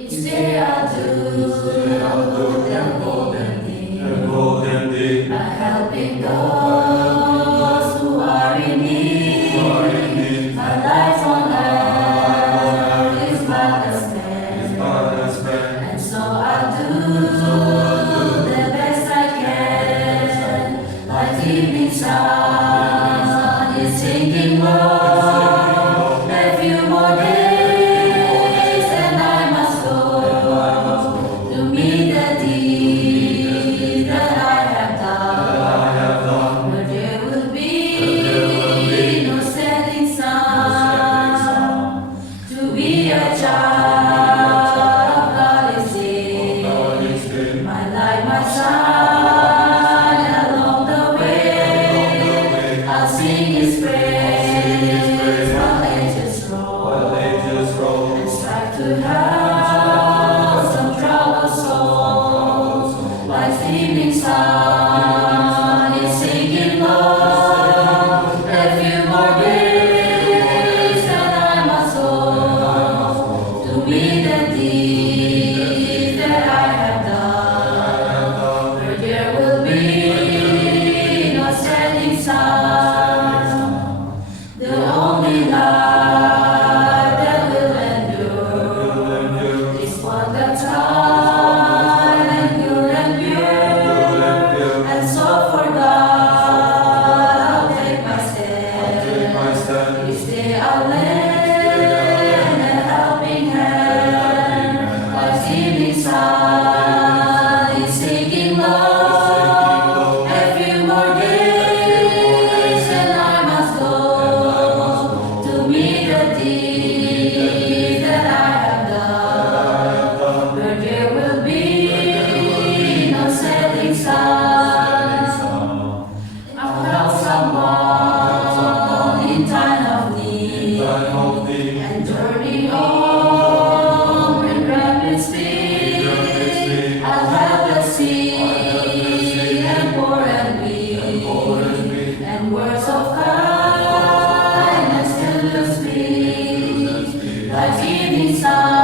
Each day I'll do the golden deed by helping those who are in need. My life on earth is but a spell, and so I'll do the best I can. Like evening sun is sinking low, a few more days and I must go to meet the deed that I have done. But there will be no setting sun. To be a child of God is it. My light, my shine along the way. I'll sing His praise while ages roll and strive to help some troubled soul. Like evening sun is sinking low, a few more days and I must go to meet the deed that I have done. Where there will be no setting sun, the only light that will endure is one that's kind and pure and pure. And so for God I'll take my stand. Each day I'll lend a helping hand. Like evening sun is sinking low, a few more days and I must go to meet the deed that I have done. Where there will be no setting sun. I'll help someone in time of need and journey home with rapid speed. I'll help the sick and poor and weak, and words of kindness to speak. Like evening sun